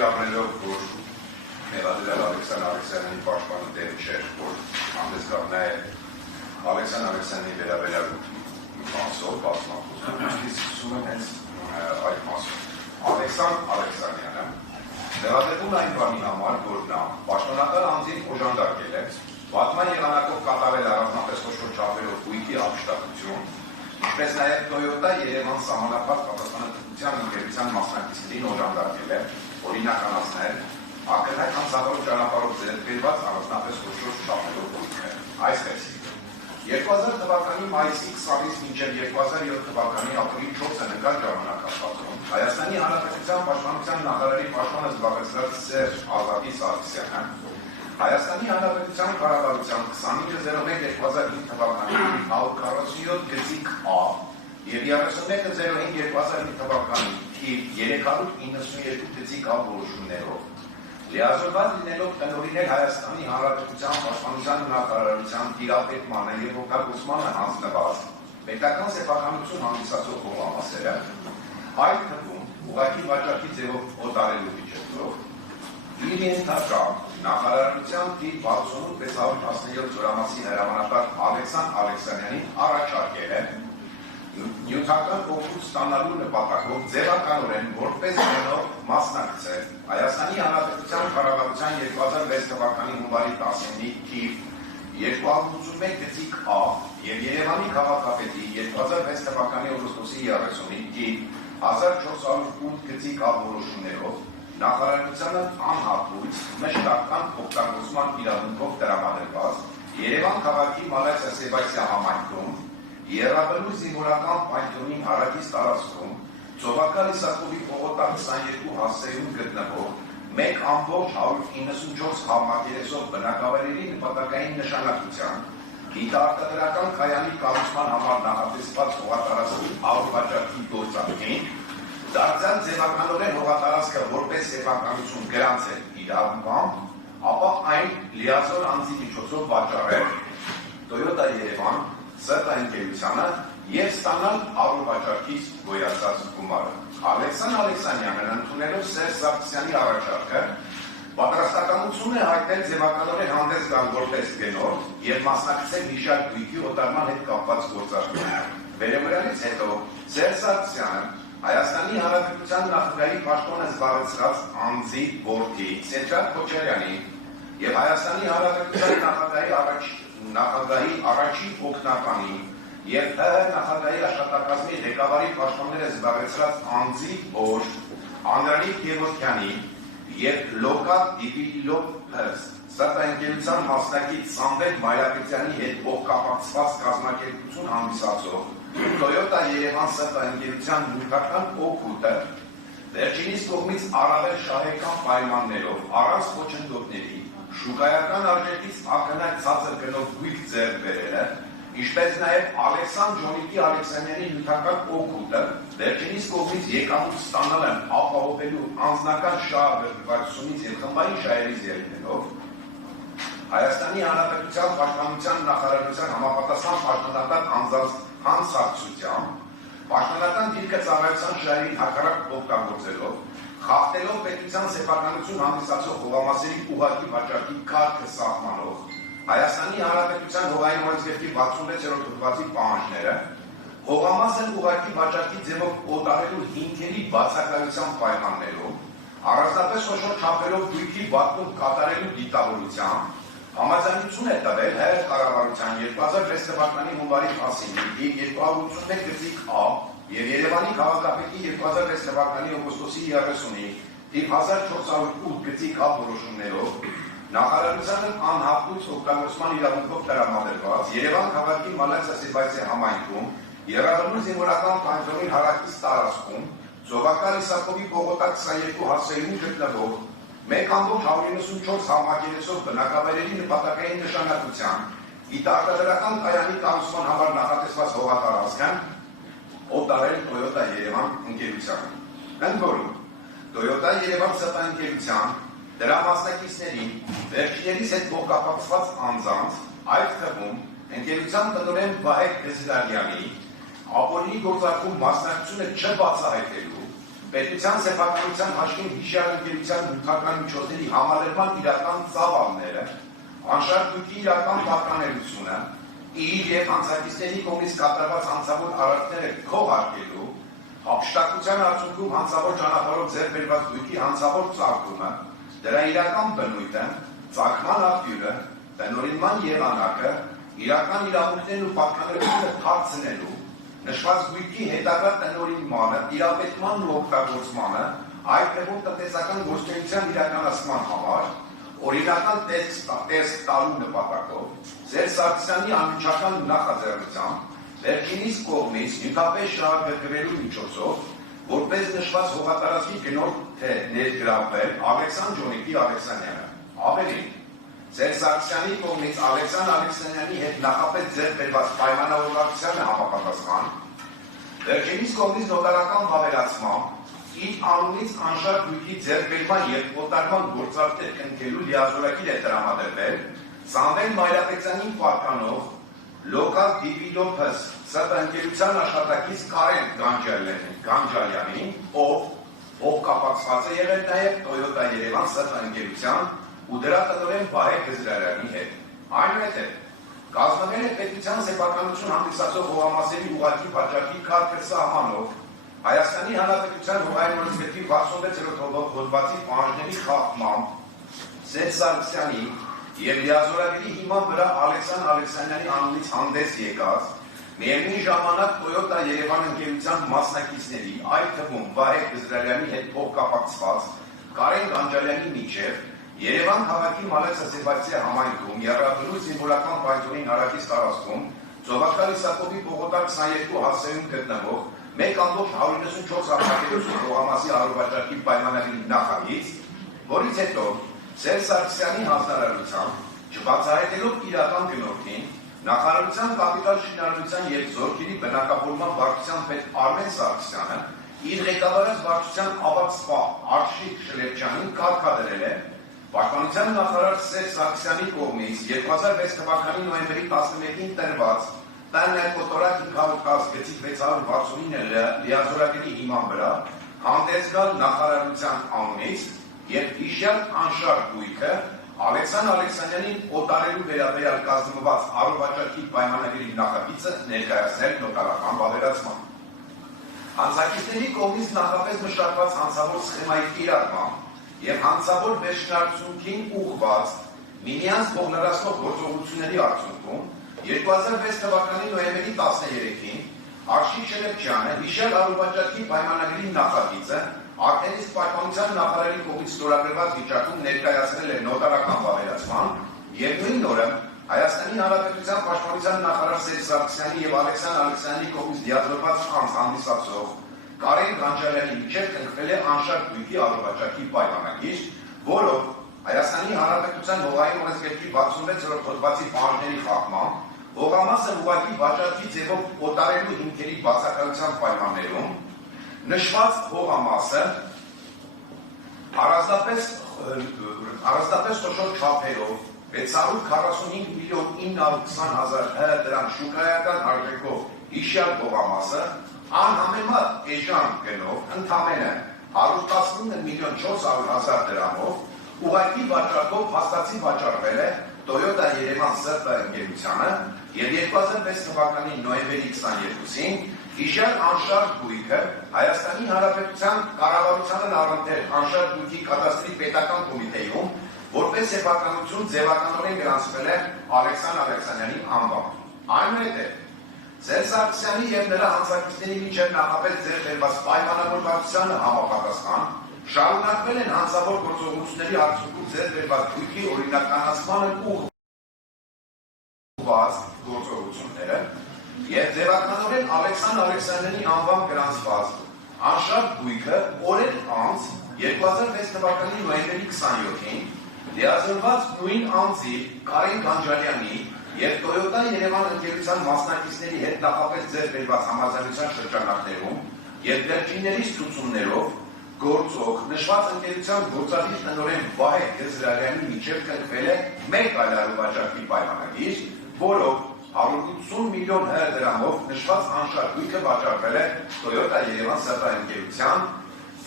հաշվի առնելով, որ Մեղադրյալ Ալեքսան Ալեքսանյանի պաշտպանը դեր չէր, որ հանդես գավ նաև Ալեքսան Ալեքսանյանի վերաբերյալ մասով, բացմախոսում, սկսում են հենց այդ մասով։ Ալեքսան Ալեքսանյանը մեղադրվում այն բանի համար, որ նա պաշտոնական անձին օժանդակել է, վատման եղանակով կատարել առանձնապես խոշոր չափերով գույքի ապշտակություն, ինչպես նաև Toyota Երևան սահմանափակ պատասխանատվության ընկերության մասնակիցներին օժանդակել է, օրինականացնել, ակնհայտ հանցավոր ճանապարհով ձեռքբերված առանձնապես խոշոր չափերով գույքը։ Այս տեսքի 2000 թվականի մայիսի 20-ից մինչև 2007 թվականի ապրիլի 4-ը նկար ժամանակահատվածում Հայաստանի Հանրապետության Պաշտպանության նախարարի պաշտոնը զբաղեցրած Սերժ Ազատի Սարգսյանը Հայաստանի Հանրապետության կառավարության 25/01/2005 թվականի 147 գծիկ Ա եւ 31/05/2005 թվականի թիվ 392 գծիկ Ա որոշումներով լիազորված լինելով տնօրինել Հայաստանի Հանրապետության Պաշտպանության նախարարության տիրապետմանը եւ օգտագործմանը հանձնված պետական սեփականություն հանդիսացող խոհամասերը այդ թվում ուղղակի վաճառքի ձևով օտարելու վիճակով իր ենթակա նախարարության թիվ 68/617 զորամասի հրամանատար Ալեքսան Ալեքսանյանին առաջարկել է նյութական օգուտ ստանալու նպատակով ձևականորեն որպես մենով մասնակցել Հայաստանի Հանրապետության կառավարության 2006 թվականի հունվարի 10-ի թիվ 281 գծիկ Ա եւ Երևանի քաղաքապետի 2006 թվականի օգոստոսի 30-ի թիվ 1408 գծիկ Ա որոշումներով նախարարությանը անհատույց մշտական օգտագործման իրավունքով տրամադրված Երևան քաղաքի Մալազիա Սեբաստիա համայնքում Եռաբնույթ զինվորական պայթյունի հարակից տարածքում Ծովակալ Իսակովի պողոտան 22 հասցեում գտնվող 1.194 համակերեսով բնակավայրերի նպատակային նշանակության գիտաարտադրական կայանի կառուցման համար նախատեսված հողատարածքի ավվաճառքի գործակին դարձյալ ձևականորեն հողատարածքը որպես սեփականություն գրանցել իրավունքով, ապա այն լիազոր անձի միջոցով վաճառել Toyota Երևան ՍՏ-ընկերությանը եւ ստանալ ավվաճառքից գոյացած գումարը։ Ալեքսան Ալեքսանյանն ընդունելով Սերժ Սարգսյանի առաջարկը պատրաստականություն է հայտնել ձևականորեն հանդես գալ որպես գնորդ եւ մասնակցել հիշյալ գույքի օտարման հետ կապված գործառույթներին։ Վերեմրանից հետո Սերժ Սարգսյանը Հայաստանի Հանրապետության նախագահի պաշտոնը զբաղեցրած անձի որդի Սեդրակ Քոչարյանի եւ Հայաստանի Հանրապետության նախագահի առաջին օգնականի եւ ՀՀ նախագահի աշխատակազմի ղեկավարի պաշտոնները զբաղեցրած անձի օր Անդրանիկ Գևորգյանի եւ Լոկա Դիվիլով ՍՏ-ընկերության մասնակից Սամվել Մայրապետյանի հետ ողկապակցված կազմակերպություն հանդիսացող Toyota Երևան ՍՏ-ընկերության նյութական օգուտը վերջինիս կողմից առավել շահեկան պայմաններով առանց խոչընդոտների շուկայական արժեքից ակնհայտ ցածր գնով գույք ձեռք բերելը, ինչպես նաև Ալեքսան Ջոնիկի Ալեքսանյանի նյութական օգուտը վերջինիս կողմից եկամուտ ստանալն ապահովելու անձնական շահագրգռվածությունից եւ խմբային շահերից ելնելով Հայաստանի Հանրապետության Պաշտպանության նախարարության համապատասխան պաշտոնատար անձանց հանցակցությամբ պաշտոնական դիրքը ծառայության շահերին հակառակ օգտագործելով խախտելով պետության սեփականություն հանդիսացող հողամասերի ուղղակի վաճառքի կարգը սահմանող Հայաստանի Հանրապետության հողային օրենսգրքի 66-րդ հոդվածի պահանջները հողամասն ուղղակի վաճառքի ձևով օտարելու հիմքերի բացակայության պայմաններով առանձնապես խոշոր չափերով գույքի վաճառում կատարելու դիտավորությամբ համաձայնություն է տվել ՀՀ կառավարության 2006 թվականի հունվարի 10-ի 281 գծիկ Ա եւ Երևանի քաղաքապետի 2006 թվականի օգոստոսի 30-ի թիվ 1408 գծիկ Ա որոշումներով նախարարությանը անհատույց օգտագործման իրավունքով տրամադրված Երևան քաղաքի Մալազիա Սեբաստիա համայնքում Եռաբնույթ զինվորական պայթյունի հարակից տարածքում Ծովակալ Իսակովի պողոտան 22 հասցեում գտնվող 1.194 համակերեսով բնակավայրերի նպատակային նշանակության գիտաարտադրական կայանի կառուցման համար նախատեսված հողատարածքն օտարել Toyota Երևան ընկերությանը։ Ընդ որում, Toyota Երևան ՍՏ-ընկերության դրա մասնակիցներին վերջիններիս հետ ողկապակցված անձանց, այդ թվում ընկերության տնօրեն Վահե Գզդարյանի ապօրինի գործարկում մասնակցությունը չբացահայտելու պետության սեփականության հաշվին հիշյալ ընկերության նյութական միջոցների համալրման իրական ծավալները, անշարժույթի իրական պատկանելությունը, իր և հանցակիցների կողմից կատարված հանցավոր արարքները քողարկելու, հափշտակության արդյունքում հանցավոր ճանապարհով ձեռք բերված գույքի հանցավոր ծագումը, դրա իրական բնույթը, ծագման աղբյուրը, տնօրինման եղանակը, իրական իրավունքներն ու պատկանելությունը թաքցնելու, նշված գույքի հետագա տնօրինմանը, տիրապետմանն ու օգտագործմանը, այդ թվում տնտեսական գործունեության իրականացման համար, օրինական տեսք տալու նպատակով, Սերժ Սարգսյանի անմիջական նախաձեռնությամբ, վերջինիս կողմից նյութապես շահագրգռվելու միջոցով, որպես նշված հողատարածքի գնորդ ներգրավվել Ալեքսան Ջոնիկի Ալեքսանյանը։ Ավելին, Սերժ Սարգսյանի կողմից Ալեքսան Ալեքսանյանի հետ նախապես ձեռք բերված պայմանավորվածությանը համապատասխան, վերջինիս կողմից նոտարական վավերացմամբ, իր անունից անշարժ գույքի ձեռքբերման և օտարման գործարքներ կնքելու լիազորակիր է տրամադրվել Սամվել Մայրապետյանին պատկանող լոկալ դիվիդոփս սրտընկերության աշխատակից Կարեն Գանջալյանին, ով կապակցված է եղել նաև Toyota Երևան սրտընկերության ու դրա տնօրեն Վահե Գզրարյանի հետ։ Այնուհետև կազմվել է պետության սեփականություն հանդիսացող հողամասերի ուղղակի վաճառքի քարտը սահմանով Հայաստանի Հանրապետության հողային օրենսգրքի 66-րդ հոդվածի պահանջների խախտմամբ Սերժ Սարգսյանի և լիազորագիրի հիման վրա Ալեքսան Ալեքսանյանի անունից հանդես եկած միևնույն ժամանակ Toyota Երևան ընկերության մասնակիցների, այդ թվում Վահե Գզրարյանի հետ փոխկապակցված Կարեն Գանջալյանի միջև Երևան քաղաքի Մալաքսասեբաստիա համայնքում եռաբնույթ զինվորական պայթյունին հարակից տարածքում Ծովակալ Իսակովի Պողոտա 22 հասցեում գտնվող 1.194 արտադրություն հողամասի առողջարքի պայմանագրի նախագիծ, որից հետո Սերժ Սարգսյանի հանձնարարությամբ չբացահայտելով իրական գնորդին, նախարարության կապիտալ շինարարության և զորքերի բնակավորման վարչության պետ Արմեն Սարգսյանը իր ղեկավարած վարչության ավագ սպա Արշիկ Շլեփչյանին կարգադրել է Պաշտպանության նախարար Սերժ Սարգսյանի կողմից 2006 թվականի նոյեմբերի 11-ին տրված Տանը կոտորակ 510 գծիկ 669 լիազորագիրի հիման վրա հանդես գալ նախարարության անունից և հիշյալ անշարժ գույքը Ալեքսան Ալեքսանյանին օտարելու վերաբերյալ կազմված առողջարքի պայմանագրի նախագիծը ներկայացնել նոտարական վավերացման։ Հանցակիցների կողմից նախապես մշակված հանցավոր սխեմայի կիրառմամբ և հանցավոր վերջնարդյունքին ուղղված միմյանց ողնարացնող գործողությունների արդյունքում 2006 թվականի նոյեմբերի 13-ին Արշիկ Շլեփչյանը հիշյալ առողջարքի պայմանագրի նախագիծը արդեն իսկ Պաշտպանության նախարարի կողմից ստորագրված վիճակում ներկայացնել է նոտարական վավերացման և նույն օրը Հայաստանի Հանրապետության Պաշտպանության նախարար Սերժ Սարգսյանի և Ալեքսան Ալեքսանյանի կողմից լիազորված անձ հանդիսացող Կարեն Գանջալյանի միջև կնքվել է անշարժ գույքի առողջարքի պայմանագիր, որով Հայաստանի Հանրապետության հողային օրենսգրքի 66-րդ հոդվածի պահանջների խախտմամբ հողամասը ուղղակի վաճառքի ձևով օտարելու հիմքերի բացակայության պայմաններում նշված հողամասը առանձնապես խոշոր չափերով 645 միլիոն 920 հազար դրամ շուկայական արժեքով հիշյալ հողամասը անհամեմատ էժան գնով ընդամենը 119 միլիոն 400 հազար դրամով ուղղակի վաճառքով հաստատի վաճառվել է Toyota Երևան սրտընկերությանը և 2006 թվականի նոյեմբերի 22-ին հիշյալ անշարժ գույքը Հայաստանի Հանրապետության կառավարությանն առընթեր անշարժ գույքի կադաստրի պետական կոմիտեում որպես սեփականություն ձևականորեն գրանցվել է Ալեքսան Ալեքսանյանի անվամբ։ Այնուհետև Սերժ Սարգսյանի և նրա հանցակիցների միջև նախապես ձեռք բերված պայմանավորվածությանը համապատասխան շարունակվել են հանցավոր գործողությունների արդյունքում ձեռք բերված գույքի օրինականացմանը ուղղված գործողությունները և ձևականորեն Ալեքսան Ալեքսանյանի անվամբ գրանցված անշարժ գույքը օրեր անց 2006 թվականի նոյեմբերի 27-ին լիազորված նույն անձի Կարեն Գանջալյանի և Toyota Երևան ընկերության մասնակիցների հետ նախապես ձեռք բերված համաձայնության շրջանակներում և վերջիններիս ցուցումներով գործող նշված ընկերության գործադիր տնօրեն Վահե Գզրարյանի միջև կնքվել է մեկ այլ առողջարքի պայմանագիր, որով 180 միլիոն դրամով նշված անշարժ գույքը վաճառվել է Toyota Երևան սրտաընկերության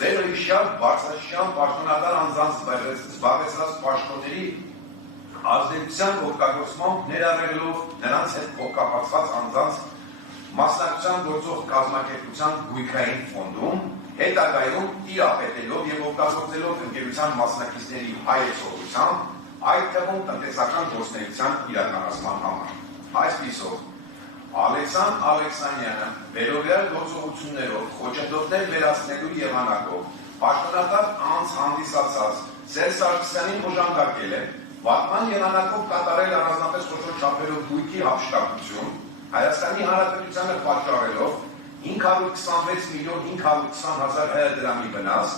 վերոհիշյալ բարձրաստիճան պաշտոնական անձանց զբաղեցրած պաշտոնների ազդեցության օգտագործմամբ ներառելով նրանց հետ փոխկապակցված անձանց մասնակցության գործող կազմակերպության գույքային ֆոնդում, հետագայում տիրապետելով եւ օգտագործելով ընկերության մասնակիցների հայեցողությամբ, այդ թվում տնտեսական գործունեության իրականացման համար։ Այսպիսով, Ալեքսան Ալեքսանյանը վերօրյալ գործողություններով խոչընդոտներ վերացնելու եղանակով պաշտոնատար անձ հանդիսացած Սերժ Սարգսյանին օժանդակել է վատման եղանակով կատարել առանձնապես խոշոր չափերով գույքի հափշտակություն, Հայաստանի Հանրապետությանը պատճառելով 526.520.000 դրամի վնաս,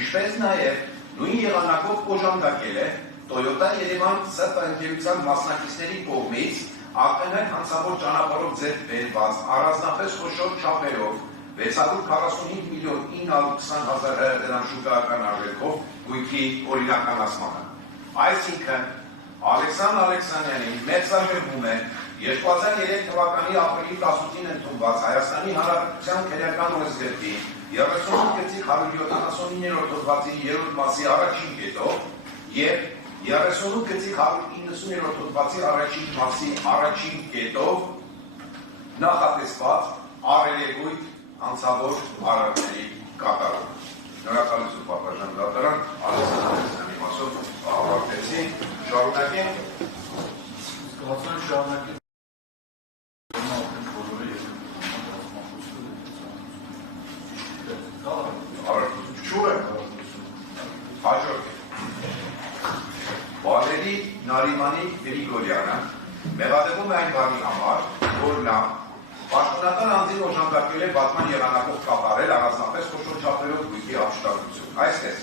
ինչպես նաև նույն եղանակով օժանդակել է Toyota Երևան ՍՏ ընկերության մասնակիցների կողմից ակնհայտ հանցավոր ճանապարհով ձեռք բերված առանձնապես խոշոր չափերով 645.920.000 դրամ շուկայական արժեքով գույքի օրինականացմանը։ Այսինքն, Ալեքսան Ալեքսանյանին մերձարկվում է 2003 թվականի ապրիլի 18-ին ընդունված Հայաստանի Հանրապետության քրեական օրենսգրքի 38.179 հոդվածի 3-րդ մասի առաջին կետով եւ 38.190 հոդվածի առաջին մասի առաջին կետով նախատեսված առերեգույթ անցավոր արարքների կատարում։ Շնորհակալություն պատվարժան դատարան, Ալեքսան Ալեքսյանի մասով ավարտեցի, շարունակենք։ Կհասան շարունակենք։ Հաջորդ Վալերի Նարիմանի Գրիգորյանը մեղադրվում է այն բանի համար, որ նա պաշտոնական անձին օժանդակել է վատման եղանակով կատարել առանձնապես խոշոր չափերով գույքի հափշտակություն։ Այսպես,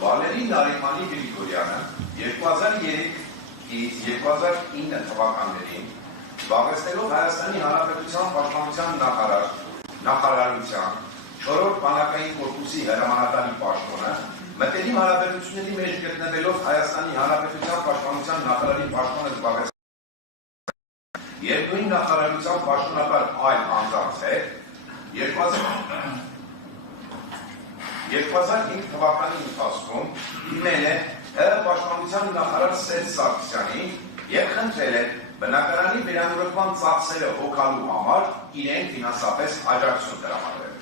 Վալերի Նարիմանի Գրիգորյանը 2003-ից 2009 թվականներին զբաղեցնելով Հայաստանի Հանրապետության պաշտպանության նախարարության 4-րդ բանակային կորպուսի հրամանատարի պաշտոնը մտերիմ հարաբերությունների մեջ գտնվելով Հայաստանի Հանրապետության պաշտպանության նախարարի պաշտոնը զբաղեցնել եւ նույն նախարարության պաշտոնատար այլ անձանց հետ 2005 թվականի ընթացքում դիմել է պաշտպանության նախարար Սերժ Սարգսյանին եւ խնդրել է բնակարանի վերանորոգման ծախսերը հոգալու համար իրեն ֆինանսապես աջակցություն տրամադրել։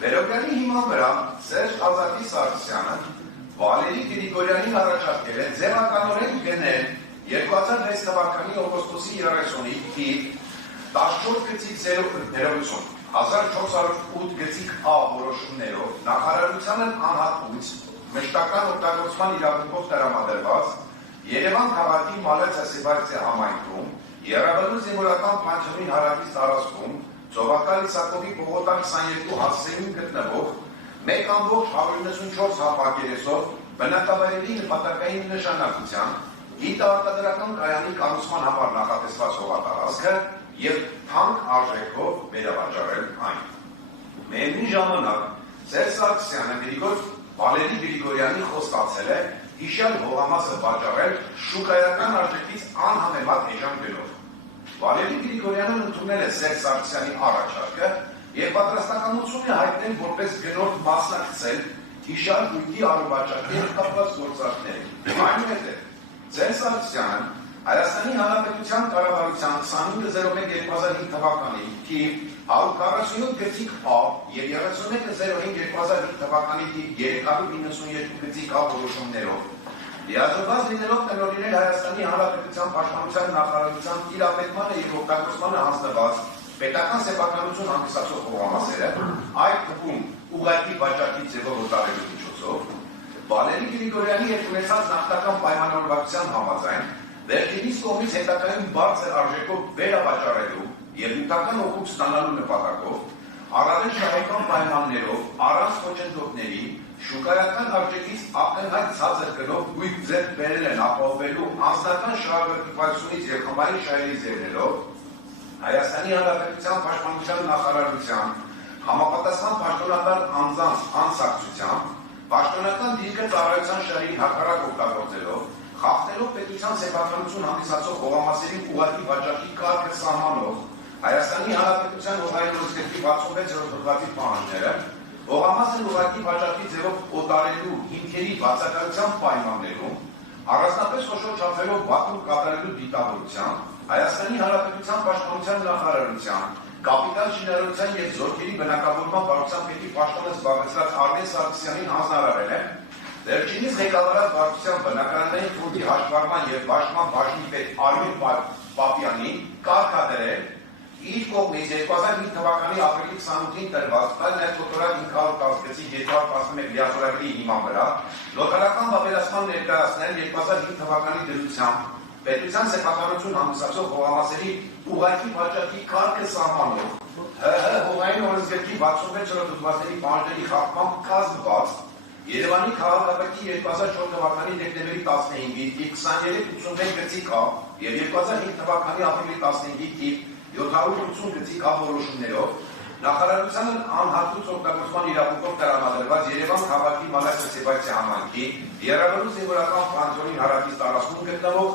Վերօրյալի հիման վրա Սերժ Ազատի Սարգսյանը Վալերի Գրիգորյանին առաջարկել է ձևականորեն գնել 2006 թվականի օգոստոսի 30-ի թիվ 14.0 ներողություն 1408.A որոշումներով նախարարությանն անհատույց մշտական օգտագործման իրավունքով տրամադրված Երևան քաղաքի Մալացիա համայնքում Եռաբանու զինվորական փանջերին հարավից տարածքում Ծովակալ Իսակովի Պողոտա 22 հասցեին գտնվող 1.194 հապակերեսով բնակավայրերի նպատակային նշանակության գիտաարտադրական կայանի կառուցման համար նախատեսված հողատարածքը եւ թանկ արժեքով վերավաճառել այն։ Միևնույն ժամանակ Սերժ Սարգսյանը Վալերի Գրիգորյանի խոստացել է հիշյալ հողամասը վաճառել շուկայական արժեքից անհամեմատ էժան գնով։ Վալերի Գրիգորյանն ընդունել է Սերժ Սարգսյանի առաջարկը եւ պատրաստականություն է հայտնել որպես գնորդ մասնակցել հիշյալ գույքի առողջակի հետ կապված գործարքներին։ Այնուհետև Սերժ Սարգսյանն Հայաստանի Հանրապետության կառավարության 25.01.2005 թվականի թիվ 147.A եւ 31.05.2005 թվականի թիվ 392.A որոշումներով լիազորված լինելով տնօրինել Հայաստանի Հանրապետության պաշտպանության նախարարության տիրապետմանը եւ օգտագործմանը հանձնված պետական սեփականություն հանդիսացող հողամասերը, այդ թվում ուղղակի վաճառքի ձևով օտարելու միջոցով, Վալերի Գրիգորյանի հետ ունեցած նախնական պայմանավորվածության համաձայն վերջինիս կողմից հետագայում բարձր արժեքով վերավաճառելու եւ նյութական օգուտ ստանալու նպատակով առավել շահեկան պայմաններով առանց խոչընդոտների շուկայական արժեքից ակնհայտ ցածր գնով գույք ձեռք բերել են ապահովելու անձնական շահագրգռվածությունից եւ խմբային շահերի ձեռներով Հայաստանի Հանրապետության պաշտպանության նախարարության համապատասխան պաշտոնատար անձանց անցակցությամբ պաշտոնական դիրքը ծառայության շահերի հակառակ օգտագործելով խախտելով պետության սեփականություն հանդիսացող հողամասերի ուղղակի վաճառքի կարգը սահմանող Հայաստանի Հանրապետության հողային օրենսգրքի 66-րդ հոդվածի պահանջները Հողամասն ուղղակի վաճառքի ձևով օտարելու հիմքերի բացակայության պայմաններում, առանձնապես խոշոր չափերով Բաքվում կատարելու դիտավորությամբ, Հայաստանի Հանրապետության Պաշտպանության նախարարության, կապիտալ շինարարության և զորքերի բնակավորման վարչության պետի պաշտոնը զբաղեցրած Արմեն Սարգսյանին հանձնարարել է վերջինիս ղեկավարած վարչության բնակարանային ֆոնդի հաշվառման և բաշխման բաժնի պետ Արմեն Պապյանին կարգադրել իր կողմից 2005 թվականի ապրիլի 28-ին տրված նաև ֆոտորակ 516-211 լիազորագրի հիման վրա նոտարական վավերացման ներկայացնել 2005 թվականի դրությամբ պետության սեփականություն հանդիսացող հողամասերի ուղղակի վաճառքի կարգը սահմանող ՀՀ հողային օրենսգրքի 66-րդ հոդվածների պահանջների խախտմամբ կազմված Երևանի քաղաքապետի 2004 թվականի դեկտեմբերի 15-ի թիվ 2381 գծիկ Հ և 2005 թվականի ապրիլի 15-ի թիվ 780 գծիկ Հ որոշումներով նախարարությանն անհատուց օգտագործման իրավունքով տրամադրված Երևան քաղաքի Մալաքսե Սեբաստիա համայնքի Եռաբանու զինվորական պանթեոնի հարավից տարածքում գտնվող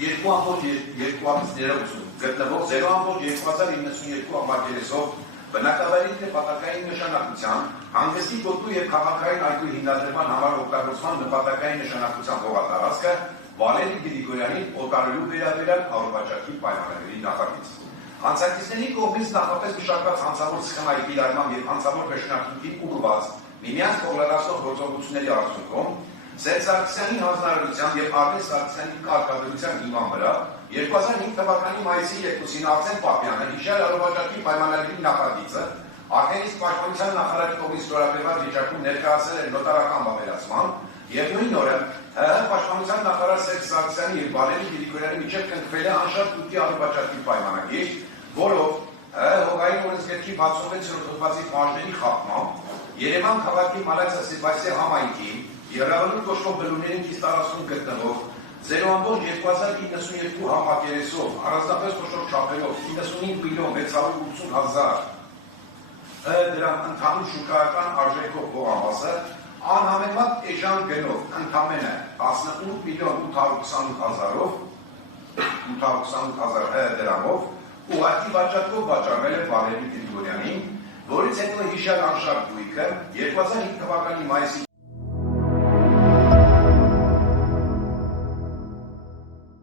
0.2092 ամակերեսով բնակավայրի նպատակային նշանակության, հանգստի գոտու և քաղաքային այգու հիմնադրման համար օգտագործման նպատակային նշանակության հողատարածքը Վալերի Գրիգորյանին օտարելու վերաբերյալ առողջակի պայմանագրերի նախագիծ։ Հանցակիցների կողմից նախապես մշակված հանցավոր սխեմայի կիրառման և հանցավոր վերջնակետին ուղղված միմյանց կողմնորոշող գործողությունների արդյունքում Սերժ Սարգսյանի հանձնարարությամբ և Արմեն Սարգսյանի կարգադրության հիման վրա 2005 թվականի մայիսի 2-ին Արսեն Պապյանը հիշյալ առողջակի պայմանագրի նախագիծը արդեն իսկ Պաշտպանության նախարարի կողմից ստորագրված վիճակում ներկայացել էր նոտարական վավերացման և նույն օրը ՀՀ Պաշտպանության նախարար Սերժ Սարգսյանի և Վալերի Գրիգորյանի միջև կնքվել է անշարժ 8-ի առողջակի պայմանագիր, որով ՀՀ հողային օրենսգրքի 66-րդ հոդվածի պահանջների խախտմամբ Երևան քաղաքի Մալաքսե Սեբաստիա համայնքի Եռաբանու կոչվող բլուրներին կից տարածքում գտնվող 0.2092 համակերեսով առանձնապես խոշոր չափերով 95.680.000 դրամ ընդհանուր շուկայական արժեքով հողամասը անհամեմատ էժան գնով ընդամենը 18.828.000 դրամով ուղղակի վաճառքով վաճառվել է Վալերի Գրիգորյանին, որից հետո հիշյալ անշարժ գույքը 2005 թվականի մայիսի